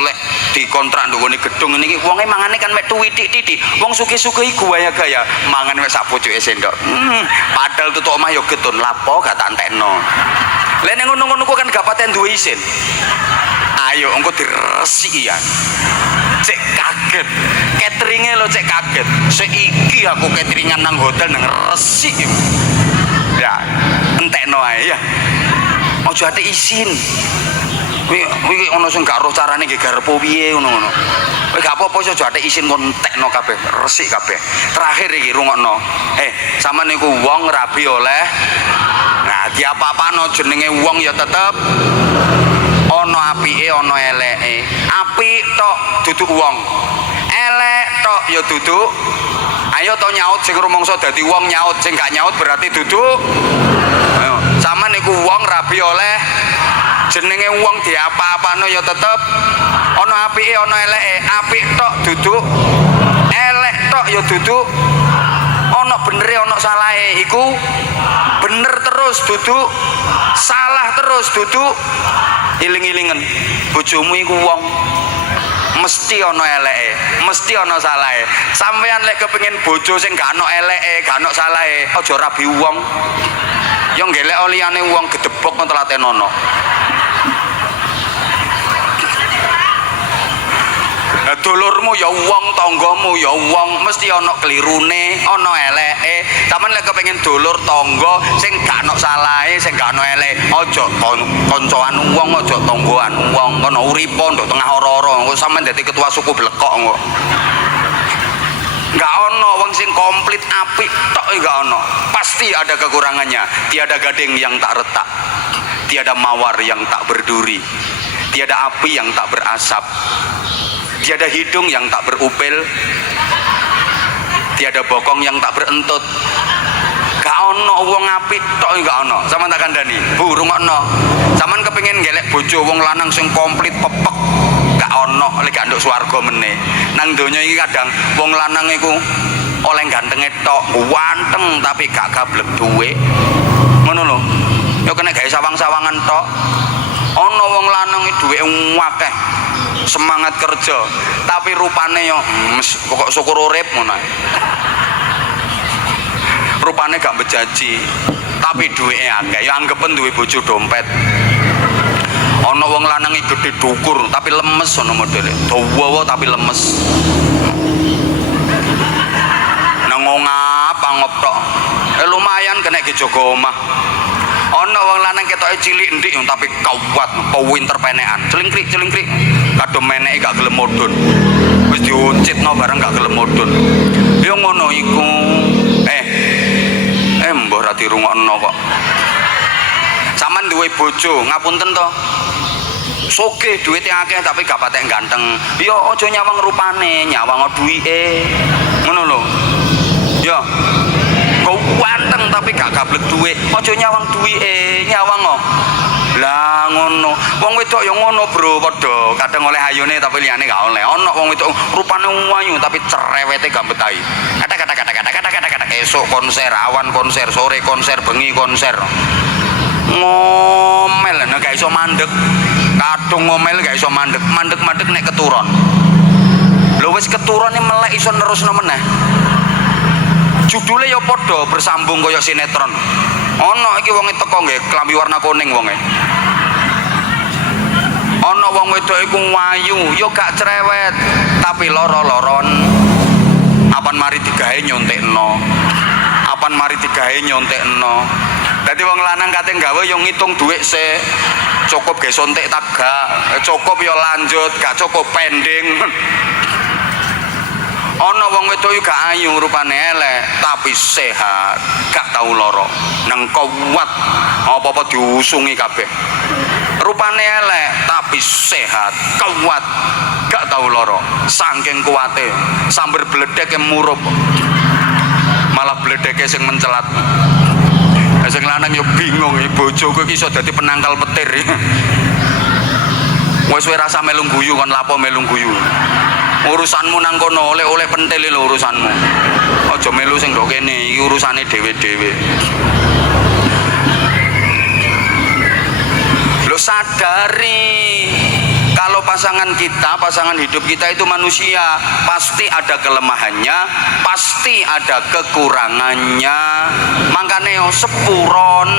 Lek dikontrak ndukune gedung niki wonge mangane kan mek tuwitik-titik. Wong sugih-sugih gaya-gaya mangan wis sak pucuke sendok. Padahal tutuk omah ya getun lapo gak tak entekno. Lek ning ngono-ngono kan gak paten duwe isin. Ayo engko diresiki ya. Cek kaget, cateringnya lo cek kaget. Seiki aku cateringan nang hotel nang resik ya, entekno ae ya. Ojo ate isin. Wih ono sing gak roh carane nggih garpo piye ngono-ngono. Wih gak apa-apa ojo ate isin kon entekno kabeh, resik kabeh. Terakhir iki rungokno. Sampeyan niku wong rabi oleh. Nah, diapa-apano jenenge wong ya tetep ono apike ono eleke. Apik tok duduk wong, elek tok ya duduk. Ayo to nyaut sing rumangsa dadi wong nyaut, sing gak nyaut berarti duduk. Ayo sampean niku wong rabi oleh, jenenge wong diapa-apano ya tetep ono apike ono eleke. Apik tok duduk, elek tok ya duduk. Ono benere ono salahe, iku bener terus duduk, salah terus duduk. Iling-ilingen bojomu iku wong mesti ana eleke, mesti ana salahe. Sampeyan lek kepengin bojo sing gak ana eleke, gak ana salahe, aja rabi wong. Ya ngelek liyane wong gedebok nang telaten ana. Dulurmu ya wong, tanggamu ya wong, mesti ana kelirune, ana eleke. Sampeyan lek kepengin dulur tangga sing gak ana salahe, sing gak ana eleke, aja kancan wong, aja tanggoan wong, kono uripa nduk tengah ora-ora. Engko sampeyan dadi ketua suku blekok engko. Gak ana wong sing komplit apik tok gak ana. Pasti ada kekurangannya. Tiada gading yang tak retak, tiada mawar yang tak berduri, tiada api yang tak berasap, tiada hidung yang tak berupil, tiada bokong yang tak berentut. Gak ono wong apik tok gak ono. Sampeyan tak kandhani, Bu, rungokno. Sampeyan kepengin ngelek bojo wong lanang sing komplit pepek, gak ono lek gak nduk swarga meneh. Nang donya iki kadang wong lanang iku oleh gantenge tok, ganteng tapi gak gablek duwe. Ngono lho. Ya kena gawe sawang-sawangan tok. Ono wong lanang iki duwe akeh, semangat kerja, tapi rupane yo pokok syukur urip ngono. Rupane gak bejaji, tapi duweke akeh. Ya anggepen duwe bojo dompet. Ana wong lanang iki gedhe dukur tapi lemes ana modele. Dawa tapi lemes. Nang ngap tok. Lumayan kena jaga omah. Ana wong lanang ketoke cilik ndik tapi kuat, pinter penekan. Celingkrik. Kadung meneke gak gelem mudhun. Wis diuncitno bareng gak gelem mudhun. Ya ngono iku. mbah ra dirungokno kok. Sampeyan duwe bojo, ngapunten to. Sugih duwite akeh tapi gak patek ganteng. Ya aja nyawang rupane, nyawang duwike. Ngono lho. Ya. Kok ganteng tapi gak gablek duwit. Aja nyawang duwike, nyawang kok. Lah ngono. Wong wedok ya ngono, Bro, padha. Kadang oleh ayune tapi liyane gak oleh. Ana wong wedok rupane ayu tapi cerewete gak betahi. Kata-kata esuk konser, awan konser, sore konser, bengi konser. Ngomel nek gak iso mandek. Kadung ngomel gak iso mandek nek keturun. Lho wis keturune melek iso nerusno meneh. Judule ya padha bersambung kaya sinetron. Ana iki wonge teko nggih klambi warna kuning wonge. Ana wong wedok iku wayu, ya gak cerewet, tapi loro-loron. Apan mari digawe nyontekno. Apan mari digawe nyontekno. Dadi wong lanang kate gawe yo ngitung dhuwit sik. Cukup ge sontek tak gak, cukup yo lanjut, gak cukup pending. Ana wong wedok yo gak ayu rupane elek, tapi sehat, gak tau lara. Nang kuat, apa-apa diusungi kabeh. Rupane elek, tapi sehat, kuat, gak tau lara. Saking kuwate, sambar bledeke murup. Malah bledeke sing mencelat. Sing lanang yo bingung, bojoku iki iso dadi penangkal petir. Wis kowe rasa melu guyu kon lapo melu guyu. Urusanmu nang kono oleh-oleh pentil lho urusanmu. Aja melu sing ndok kene, iki urusane dhewe-dhewe. Lo sadari kalau pasangan kita, pasangan hidup kita itu manusia, pasti ada kelemahannya, pasti ada kekurangannya. Makanya sepuron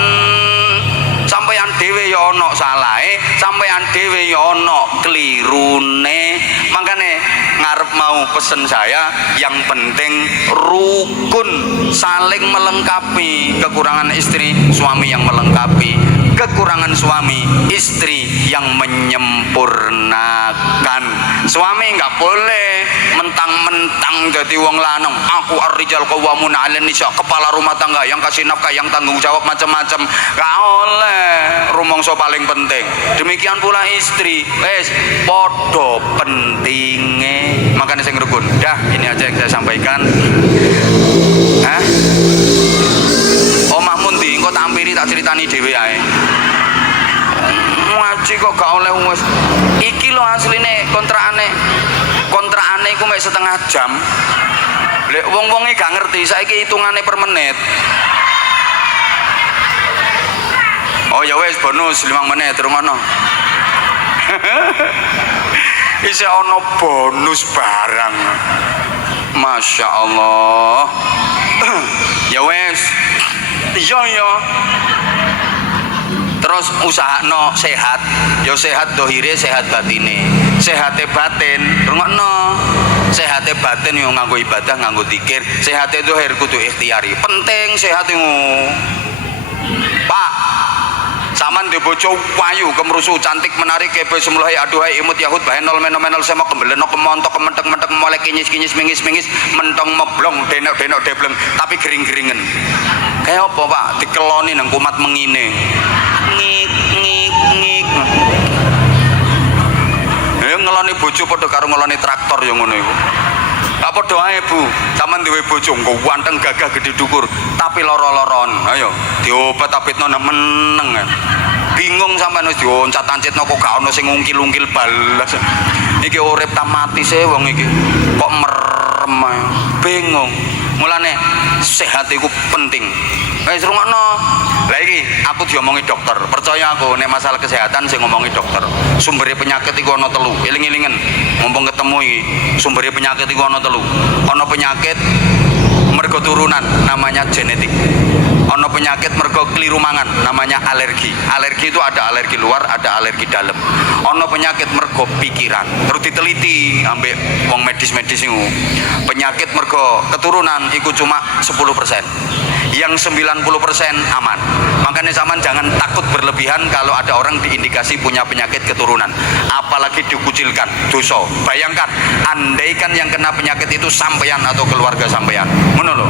sampeyan dhewe ya ana salahe, sampeyan dhewe ya ana klirune. Makanya ngarep mau pesen saya, yang penting rukun, saling melengkapi. Kekurangan istri, suami yang melengkapi. Kekurangan suami, istri yang menyempurnakan. Suami nggak boleh mentang-mentang jadi wong lanang. Aku ar-rijal qawwamuna 'alan nisa, kepala rumah tangga yang kasih nafkah, yang tanggung jawab macam-macam. Gak oleh, rumangsa paling penting. Demikian pula istri, wes podo pentinge. Makanya saya ngerukun. Dah, ini aja yang saya sampaikan. Hah? Omahmu ndi? Engko tak ampiri tak ceritani dhewe ae. Ngaji kok gak oleh wis. Iki lho asline kontrakane. Kontrakane iku mek setengah jam. Lek wong-wonge gak ngerti, saiki hitungane per menit. Oh ya wis bonus 5 menit rungono. Isih ana bonus barang. Masya Allah. Ya wes. Iya. Terus usahakno sehat, ya sehat dohire, sehat batine. Sehate batin, rungokno. Sehate batin yo nganggo ibadah, nganggo zikir. Sehate dohir kudu ikhtiari. Penting sehat iku. Pak, saman di bojo wayu, kemrusu, cantik, menarik, kebe, semulai, aduhai, imut, yahud, bahenol, menol, semok, kembeleno, kemontok, kementek, molek, kinyis, mingis, mentong, meblong, denok, debleng, tapi gering-geringen. Kayak apa Pak? Dikeloni nang kumat mengine. Ngik. Ya ngeloni bojo padha karo ngeloni traktor yang ngono iku. Apa doae Bu, sampean duwe bojo nggo wanteng gagah gedhe dukur, tapi loro-loron. Ayo, diobat abetno meneng. Bingung sampean wis dioncat-ancitno kok gak ono sing ungkil-ungkil balas. Iki urip ta mati se wong iki. Kok merem ae. Bingung. Mulane sehat iku penting. Wis rungokno. Lah iki aku diomongi dokter. Percaya aku nek masalah kesehatan sing ngomongi dokter. Sumbere penyakit iku ana 3. Eling-elingen. Mumpung ketemu iki, sumbere penyakit iku ana 3. Ana penyakit mergo turunan namanya genetik. Ana penyakit mergo keliru mangan namanya alergi. Alergi itu ada alergi luar, ada alergi dalam. Ana penyakit mergo pikiran. Terus diteliti ambek wong medis-medis iku. Penyakit mergo keturunan iku cuma 10%. Yang 90% aman. Makanya zaman jangan takut berlebihan kalau ada orang diindikasi punya penyakit keturunan, apalagi dikucilkan, dosa. Bayangkan, andaikan yang kena penyakit itu sampeyan atau keluarga sampeyan, ngono lho.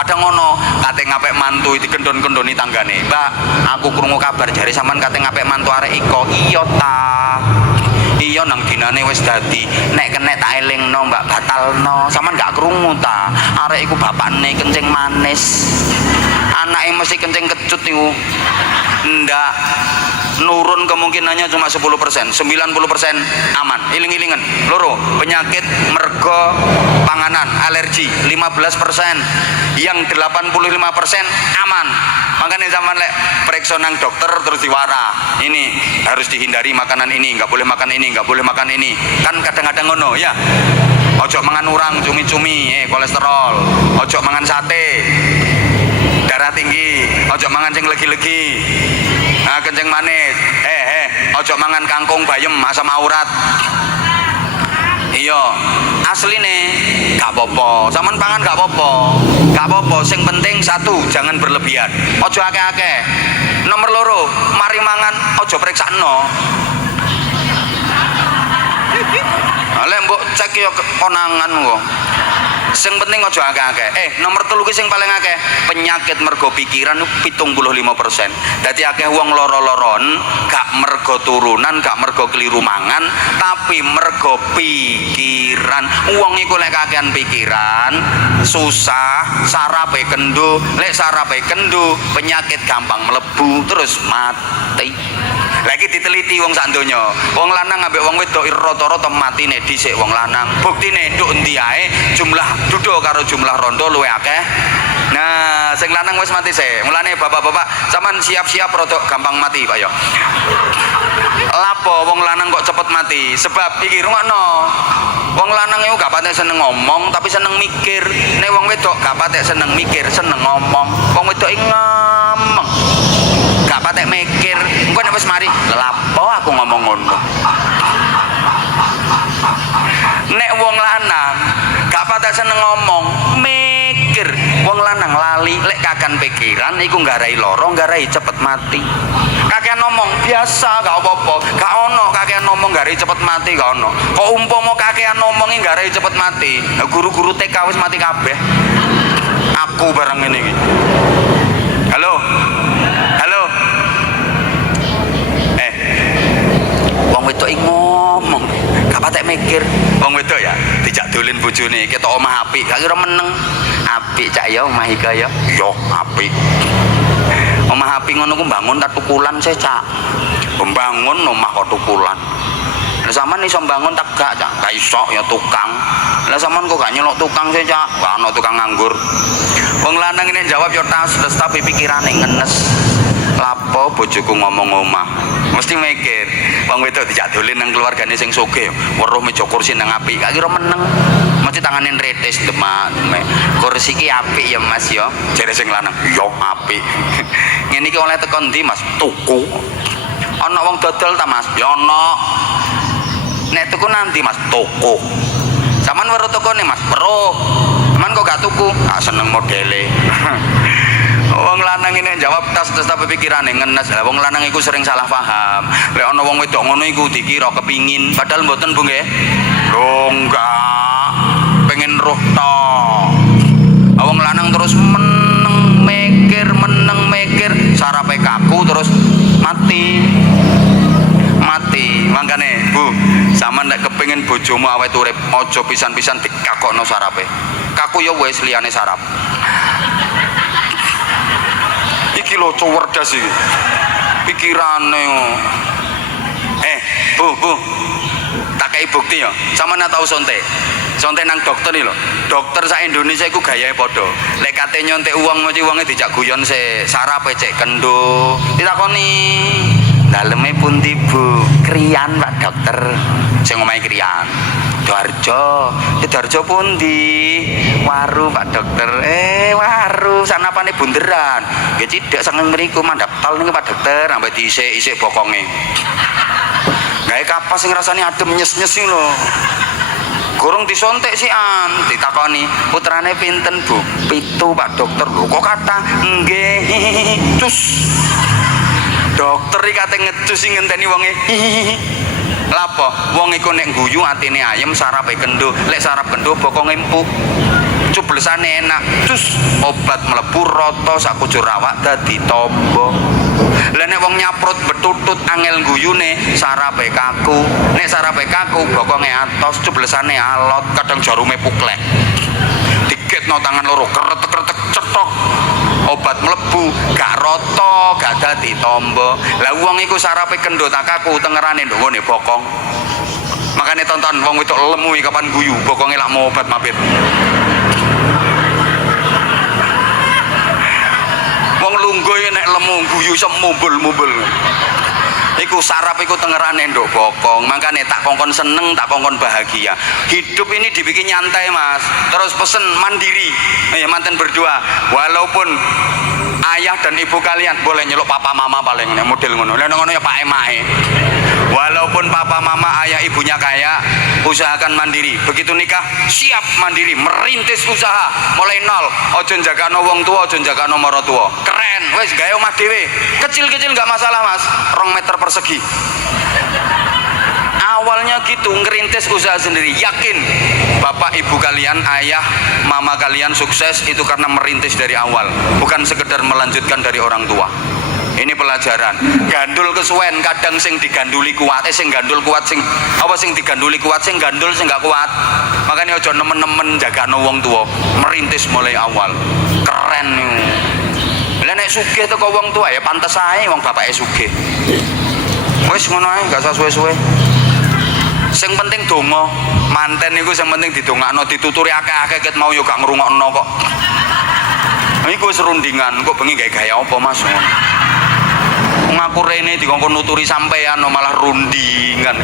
Kadang ngono, kate ngapik mantu dikendon-kendoni tanggane. Mbak, aku krungu kabar jare sampean kate ngapik mantu arek iko. Iya ta. Iya nang dinane wis dadi. Nek kenek tak elingno Mbak batalno. Sampean gak krungu ta? Arek iku bapakne kencing manis. Anake mesti kencing kecut niku. Ndak. Nurun kemungkinannya cuma 10%, 90% aman. Iling-ilingan loro penyakit mergo panganan alergi 15%, yang 85% aman. Makanya zaman lek periksa nang dokter terus diwara, ini harus dihindari makanan ini, nggak boleh makan ini, nggak boleh makan ini, kan kadang-kadang ngono ya. Ojo mangan urang, cumi-cumi, kolesterol. Ojo mangan sate, darah tinggi. Ojo mangan sing legi-legi, kencing manis. Ojo mangan kangkung bayem asam urat. Iya, asline gak apa-apa. Sampeyan pangan gak apa-apa. Gak apa-apa, sing penting satu, jangan berlebihan. Ojo akeh-akeh. Nomor loro, mari mangan ojo periksakno. Lek mbok cek yo konangan kok. Sing penting aja akeh-akeh. Nomor 3 ki sing paling akeh penyakit mergo pikiran 75%. Dadi akeh wong lara-laron gak mergo turunan, gak mergo keliru mangan, tapi mergo pikiran. Wong iku lek kakean pikiran, susah, sarape kendo. Lek sarape kendo, penyakit gampang mlebu terus mati. Lagi diteliti wong sak donya. Wong lanang ambek wong wedok rata-rata matine dhisik wong lanang. Buktine nduk endi ae jumlah duduk karo jumlah rondo luwih akeh. Nah, sing lanang wis mati sik. Mulane bapak-bapak sampean siap-siap rada gampang mati, Pak ya. Lapo wong lanang kok cepet mati? Sebab iki rungokno. Wong lanang iku gak patek seneng ngomong tapi seneng mikir. Nek wong wedok gak patek seneng mikir, seneng ngomong. Wong wedok iki ngomong. Gak patek mikir. Engko nek wis mari, lapo aku ngomong ngono. Nek wong lanang gak patek seneng ngomong, mikir. Wong lanang lali lek kakan pikiran iku nggarai loro, nggarai cepet mati. Kakean ngomong biasa gak apa-apa. Gak ono kakean ngomong nggarai cepet mati, gak ono. Kok umpama kakean ngomongi nggarai cepet mati, guru-guru TK wis mati kabeh. Aku bareng ngene iki. Halo. Halo. Wong wedok ngomong, gak patek mikir. Wong wedok ya dijak dolen bojone, ketok omah apik, gak kira meneng. Apik cak ya omah iki ya. Yo apik. Omah apik ngono ku mbangun tak tukulan sih cak. Membangun omah kok tukulan. Lah sampean iso mbangun tak gak cak? Gak iso ya tukang. Lah sampean kok gak nyelok tukang sih cak? Gak ono tukang nganggur. Wong lanang ini jawab yo tas tapi pikirane ngenes. Lapo bojoku ngomong omah, mesti mikir. Wong wedok dijak dolen nang keluargane sing sugih, weruh meja kursi nang apik, gak kira meneng. Mesti tangane retes demak. Kursi ki apik ya Mas ya. Jare sing lanang, "Iya apik." Ngene iki oleh teko ndi Mas? Tuku. Ana wong dodol ta Mas? Ya ana. Nek tuku nanti Mas? Tuku. Saman weruh tokone Mas? Weruh. Saman kok gak tuku? Gak seneng modele. Wong lanang ini jawab tas tapi pikirane ngenes. Lah wong lanang iku sering salah paham. Lek ana wong wedok ngono iku dikira kepingin, padahal mboten Bu nggih. Lho enggak. Pengen roh tok. Wong lanang terus meneng mikir, sarape kaku terus mati. Mati. Mangkane Bu, sampean nek kepengin bojomu awet urip, aja pisan-pisan dikakokno sarape. Kaku ya wis liyane sarap. Iki lho cerdas iki. Pikirane. Bu. Tak kei bukti ya. Sampeyan tau sontek. Sontek nang dokter iki lho. Dokter sak Indonesia iku gayahe padha. Lek kate nyontek uang mesti wonge dijak guyon se sarape cek kendo. Ditakoni, "Daleme pundi, Bu?" "Kriyan, Pak Dokter." Sing omahe kriyan. Darjo, Darjo pundi? Waru Pak Dokter. Waru sanapane bunderan. Nggih cidhek sangen mriku mandhap tol niku Pak Dokter, ambek diisik-isik bokonge. Gawe kapas sing rasane adem nyes-nyes sing lho. Gorong disontek sian, ditakoni, "Putrane pinten, Bu?" "7 Pak Dokter." "Lho kok kathah?" "Nggih." Cus. Dokter iki kate ngecus sing ngenteni wonge. Lapo? Wong iku nek guyu atine ayem, sarape kendo. Lek sarap kendo bokonge empuk. cublesane enak, cus obat mlebu rata sak kujur awak dadi tamba. Lah nek wong nyaprut betutut angel guyune sarape kaku, nek sarape kaku bokonge atos cublesane alot kadang jarume puklek. Diketno tangan loro kretek-kretek cetok obat mlebu gak rata gak dadi tamba. Lah wong iku sarape kendhot kaku tengerane ndongone bokong. Makanya tonton wong wedok lemu kapan guyu bokonge lak mau obat mabit. Wong lungguh nek lemu guyu iso mumbul-mumbul. Iku saraf iku tengerane nduk bokong. Makanya tak kongkon seneng, tak kongkon bahagia. Hidup ini dibikin nyantai, Mas. Terus pesen mandiri. Manten berdua. Walaupun ayah dan ibu kalian boleh nyeluk papa mama paling nek model ngono. Lah ngono ya Pak Emae. Walaupun papa mama ayah ibunya kaya, usahakan mandiri. Begitu nikah siap mandiri, merintis usaha mulai nol. Ojo njagakno wong tua, ojo njagakno maratuwa. Keren, wis gawe omah dhewe. Kecil-kecil nggak masalah, Mas. 2 meter persegi. Awalnya gitu, ngerintis usaha sendiri. Yakin bapak ibu kalian, ayah mama kalian sukses itu karena merintis dari awal, bukan sekedar melanjutkan dari orang tua. Ini pelajaran. Gandul kesuwen kadang sing diganduli kuat, sing gandul kuat sing apa sing diganduli kuat, sing gandul sing gak kuat. Makanya aja nemen-nemen jagano wong tua, merintis mulai awal. Keren niku. Lah nek sugih teko wong tua ya pantes ae wong bapake sugih. Wis ngono ae, gak usah suwe-suwe. Sing penting donga, manten niku sing penting didongakno, dituturi akeh-akeh ket mau yo gak ngrungokno kok. Iku wis rundingan, kok bengi gawe gaya apa, Mas? Ngaku rene dikongkon nuturi sampean malah rundingan.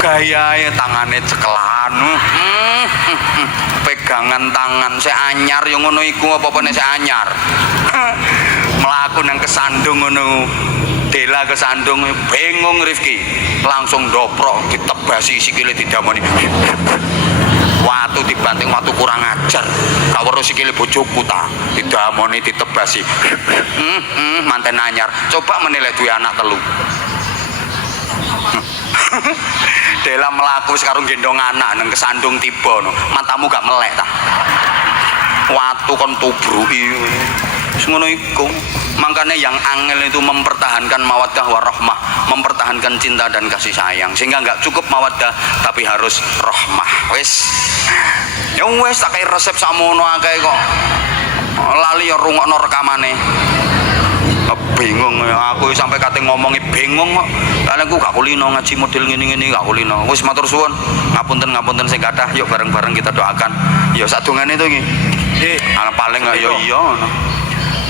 Gayae tangane cekelan. Pegangan tangan sik anyar yo ngono iku apa-apane sik anyar. Mlaku nang kesandung ngono. Dela kesandung bingung Rifki. Langsung doprok ditebasi sikile didamoni. Watu dibanting watu kurang ajar. Tak weruh sikile bojoku ta. Didamoni ditebasi. Manten anyar. Coba menilai duwe anak telu. Dela melaku sekarang gendong anak nang kesandung tiba no. Matamu gak melek ta. Watu kon tubruki. Ngono iku. Makanya yang angel itu mempertahankan mawaddah warahmah, mempertahankan cinta dan kasih sayang, sehingga nggak cukup mawaddah tapi harus rahmah. Wes ya wes tak kayak resep samono akeh kok lali ya rungokno rekamane. Bingung aku sampai kate ngomongi bingung kok. Karena aku gak kulino ngaji model ngene-ngene gak kulino. Wis matur suwun, ngapunten sing kathah, yuk bareng-bareng kita doakan. Ya sadungane to iki. Ana paling ya iya ngono.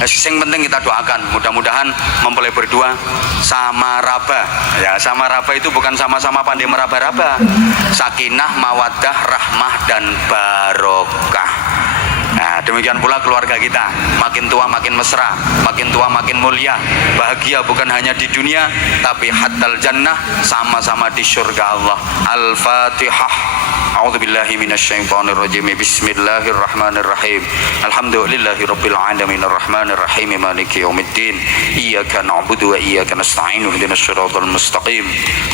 Yang penting kita doakan, mudah-mudahan mempelai berdua sama raba. Ya, sama raba itu bukan sama-sama pandai meraba-raba. Sakinah, mawaddah, rahmah dan barokah. Nah, demikian pula keluarga kita, makin tua makin mesra, makin tua makin mulia, bahagia bukan hanya di dunia tapi hatal jannah, sama-sama di surga Allah. Al-Fatihah. A'udzubillahi minasyaitonirrajim. Bismillahirrahmanirrahim. Alhamdulillahi rabbil alamin arrahmanir rahim maliki yaumiddin. Iyyaka na'budu wa iyyaka nasta'in. Ihdinas siratal mustaqim.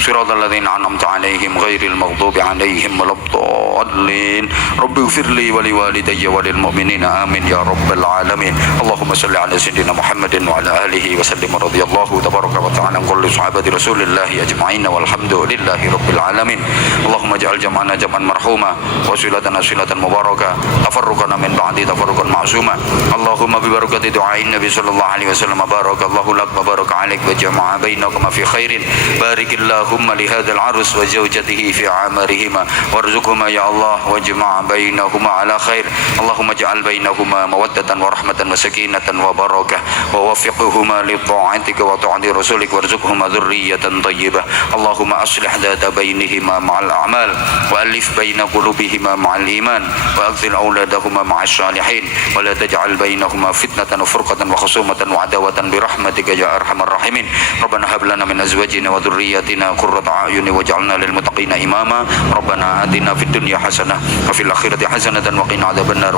Siratal ladzina an'amta 'alaihim ghairil maghdubi 'alaihim waladdallin. Rabbighfirli wa liwalidayya wa lil mu'minina amin ya rabbal alamin. Allahumma shalli 'ala sayyidina Muhammadin wa 'ala alihi wa sallim radhiyallahu tabaraka wa ta'ala an kulli sahabati Rasulillah ajma'in walhamdulillahi rabbil alamin. Allahumma ij'al jam'ana jam'an marhuma wa silatana silatan mubarakah, tafarruqana min ba'di tafarruqan ma'suma. Allahumma bi barakati du'ain Nabi sallallahu alaihi wasallam barakallahu lak wa baraka alaik wa jama'a bainakuma fi khairin. Barikillahumma li hadzal arus wa zawjatihi fi amarihima warzuqhuma ya Allah wa jama'a bainahuma ala khair. Allahumma ij'al bainahuma mawaddatan wa rahmatan wa sakinatan wa barakah wa waffiqhuma li ta'atika wa ta'ati rasulik warzuqhuma dzurriyyatan thayyibah. Allahumma aslih dhata bainihima ma'al a'mal wa alif بين قلوبهما مع الإيمان وأغفر أولادهما مع الصالحين ولا تجعل بينهما فتنة وفرقة وخصومة وعداوة برحمتك يا أرحم الراحمين. ربنا هب لنا من أزواجنا وذرياتنا قرة أعين واجعلنا للمتقين إماما. ربنا آتنا في الدنيا حسنة وفي الآخرة حسنة وقنا عذاب النار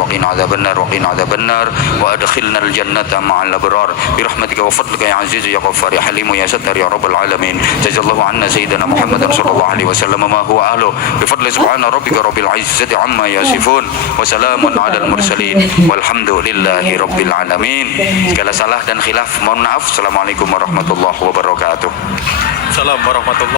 adzabannar wa qina adzabannar wa adkhilna al-jannata ma'al abrar bi rahmatika wa fadlika ya aziz ya ghaffar ya halim ya sattar ya rabbal alamin. Jazakallahu anna sayyidina Muhammadan sallallahu alaihi wasallam ma huwa ahlu bi fadli subhana rabbika rabbil izzati amma yasifun wa salamun alal mursalin walhamdulillahi rabbil alamin. Segala salah dan khilaf mohon maaf. Assalamualaikum warahmatullahi wabarakatuh. Salam warahmatullahi